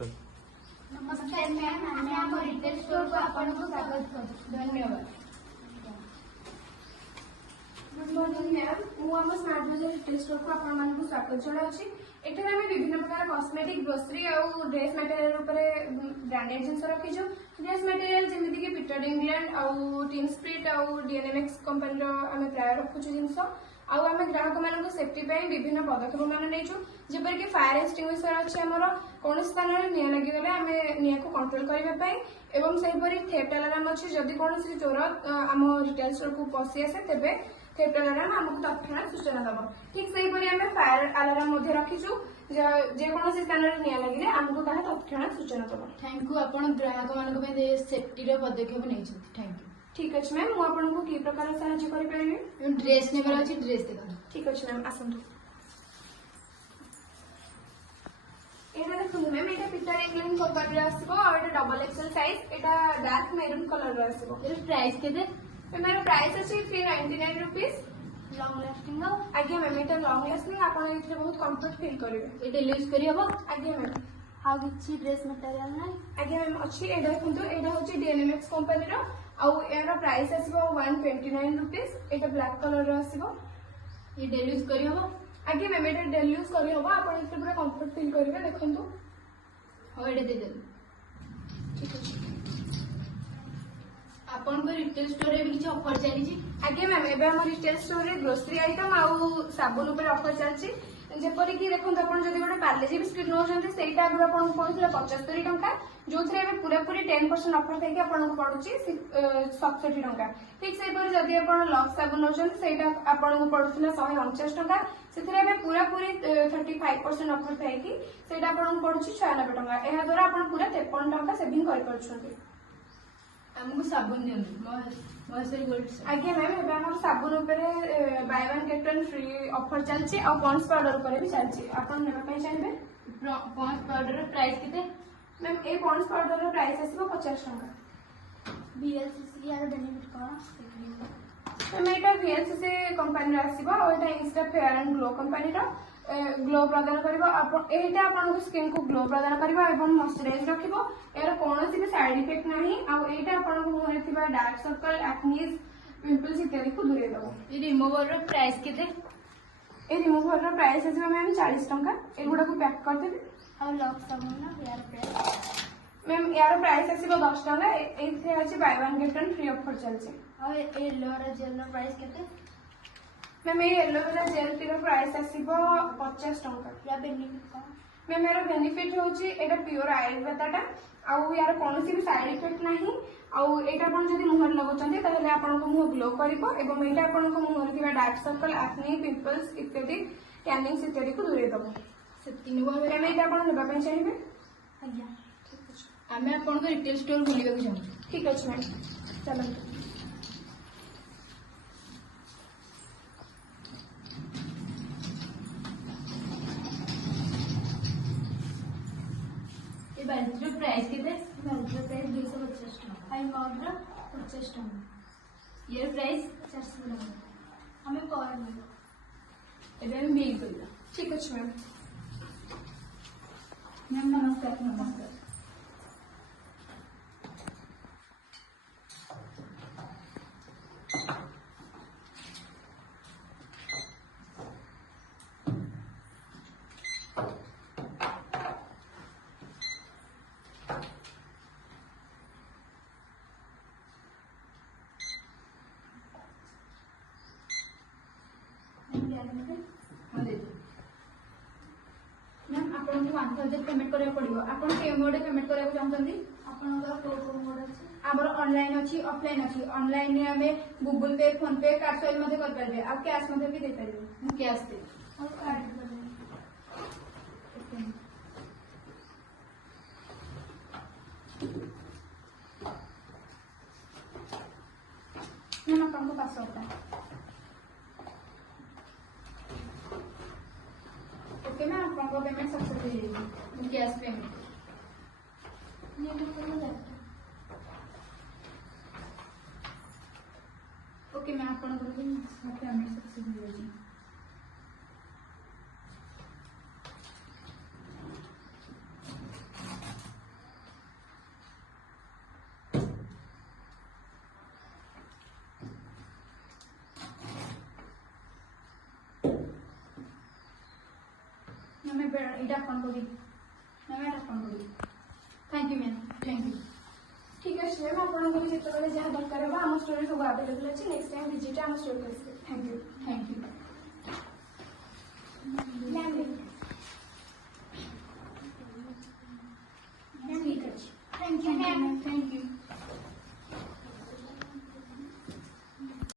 नमस्कार मैम, आम्ही आम रिटेल स्टोर को आपको स्वागत करू। धन्यवाद। गुड मॉर्निंग मैम, मु आम स्मार्ट बाजार रिटेल स्टोर को आपको स्वागत जनाऊँ। एठार आम विभिन्न प्रकार कॉस्मेटिक ग्रोसरी और ड्रेस मटेरियल ब्रांडेड जिन रखीचु। ड्रेस मटेरियल जमीक कि पीटर इंग्लैंड और टीम स्प्रिट और डीएनएमएक्स कंपनी आम प्राय रखुचु जिनस आम ग्राहक मान सेफ्टी विभिन्न पदक्षेप मान जपर कि फायर एक्सटिंग्विशर अच्छे आमर कौन स्थान में निआं लगिगले आम निआं को कंट्रोल करने एवं सेहीपरि थेफ्ट अलार्म अच्छे जदि कौन चोर आम रिटेल स्टोर को पशि आसे तेरे थेफ्ट अलार्म आमको तत्क्षणात सूचना दब। ठीक से आम फायर अलार्म रखीचु जेकोसी स्थान में निआं लगे आमको तत्क्षणात सूचना दब। Thank you. आप ग्राहक मान सेफ्टी पदक्षेप नहीं। Thank you. ठीक अच्छे मैम, मुझे आपको कि प्रकार साहाय्य करें? ड्रेस नेबार अच्छी ड्रेस देखा। ठीक अच्छे मैम, आसतु। यहाँ देखो मैम, ये पीटर इंग्लैंड कंपनी आसो डबल एक्सएल साइज, यहाँ डार्क मेरून कलर आसो। प्राइस के मेरा प्राइस अच्छी 399 रुपीज। लॉन्ग लास्टिंग आज्ञा मैम, ये लॉन्ग लास्टिंग आप बहुत कंफर्ट फील करेंगे। डेली यूज करहब। आज्ञा मैम। हाँ किसी ड्रेस मटेरियल ना? आज्ञा मैम अच्छी। ये देखो यहाँ हूँ डीएनएमएक्स कंपनी यार प्राइस आसो 129 रुपीज। ये ब्लैक कलर आसो। ये डेली यूज करहब। आज्ञा मैम, ये डेली यूज करहब। आप पूरा कंफर्ट फील करेंगे। देखो हाँ ये दे ठीक है। आपन रिटेल स्टोर रे भी किसी ऑफर चली? आज्ञा मैम, एबे हम रिटेल स्टोर रे ग्रोसरी आइटम आउ साबुन ऊपर ऑफर चलची। जेपरि कि देखो आपण जदि गोटे पार्लेजी बिस्किट नौचंती सेटा आगु आपण पड़ुला 75 टंका, जो थरे एबे पूरा पूरी 10% ऑफर थैके आपण पड़ुची 67 टंका। ठीक से पर जदि आपण लक्स साबुन नौचंती सेटा आपण पड़ुला 149 टंका, सेथरे एबे पूरा पूरी 35% ऑफर थैकी सेटा आपण पड़ुची 96 टंका। एहा द्वारा आपण पूरा 53 टंका सेविंग कर परछंती। हमको साबुन मॉइस्चर गोल्ड। आज्ञा मैम, एबे हमर साबुन ऊपर buy one get one free offer चलची और पॉन्ड्स पाउडर ऊपर भी चलची। आपण नेबा पई चाहिबे? पॉन्ड्स पाउडर प्राइस केते? मैम ए पॉन्ड्स पाउडर रो प्राइस आसीबो 50 टंका। बीएलसीसी यार बेनिफिट कोन? मैम एटा बीएलसीसी कंपनी रो आसीबो और एटा insta fair and glow company रो ग्लो प्रदान करिवो। एटा आपन स्किन को ग्लो प्रदान करिवो एवं मॉइस्चराइज रखिवो। यार कोनोसी भी साइड इफेक्ट नाही आ एटा आपन को मुहरे थिबा डार्क सर्कल, एक्नेस, पिंपल्स इत्यादि को दूरे दबो। ये रिमूवर रो प्राइस केते? ए रिमूवर रो प्राइस आसीबो मैम 40 टंका। एगुडा को पैक कर देबे। और लक्स साबुन ना यार प्राइस? मैम यार प्राइस आसीबो 10 टंका। एथे अछि buy one get one free offer चलছে। और ए लोरा जेल रो प्राइस केते? मैम ये एलोवेरा जेल टी प्राइस आसीबो 50 टंका। या बेनिफिट कोन? मैम यार बेनिफिट होची एटा प्योर आयुर्वेदाटा आउ यार कोनोसी भी साइड इफेक्ट नाही आउ एटा आपण जदी मुहर लगोचंती ताले आपण को मुह ग्लो करिवो एवं एटा आपण को मुहर थिबा डार्क सर्कल, एक्ने, पिंपल्स इत्यादि टैनिंग्स इत्यादि को दूरे दबो। से तीन गो मैम एटा आपण लेबा पई चाहिबे? आज्ञा ठीक अछि। आमे आपण को रिटेल स्टोर बुलिबा को चाहू। ठीक अछि मैम, चलंतु। बाल्टी प्राइस केते? बाल्टी प्राइस 250 टंका। आई मग 50 टंका। ये प्राइस 400 टंका। हमें कॉल एबे हम बिल करला। ठीक अछि मैम। मैम नमस्कार। नमस्कार। मैम आपन को 1000 पेमेंट करिया पड़िबो। आपन के मोड पेमेंट करिया चाहतंती? आपन का को मोड अछि? हमर ऑनलाइन अछि, ऑफलाइन अछि। ऑनलाइन ने हमें गूगल पे, फोन पे, कार्ड स्विप मध्ये कर परबे आ कैश मध्ये भी दे परबे। हम कैश दे और कार्ड दे। मैम आपन को पासवर्ड है। ओके मैम, आपको पेमेंट सक्सेस हो जाएगी। कैश पेमेंट ये तो कर जाता। ओके मैम, आपको पेमेंट सक्सेस हो जाएगी। ମ୍ୟାମ୍ ଏବେ ଏଇଟା ଆପଣଙ୍କୁ ବି ମ୍ୟାମ୍ ଏଇଟା ଆପଣଙ୍କୁ ବି thank you ma'am thank you. ଠିକ୍ ଅଛି ମ୍ୟାମ୍, ଆପଣଙ୍କୁ ବି ଯେତେବେଳେ ଯାହା ଦରକାର ହେବ ଆମ ଷ୍ଟୋରରେ ସବୁ ଆଭେଲେବଲ୍ ଅଛି। ନେକ୍ସଟ ଟାଇମ୍ ଭିଜିଟ୍ ଆମ ଷ୍ଟୋରକୁ ଆସିବେ। Thank you. Thank you. Ma'am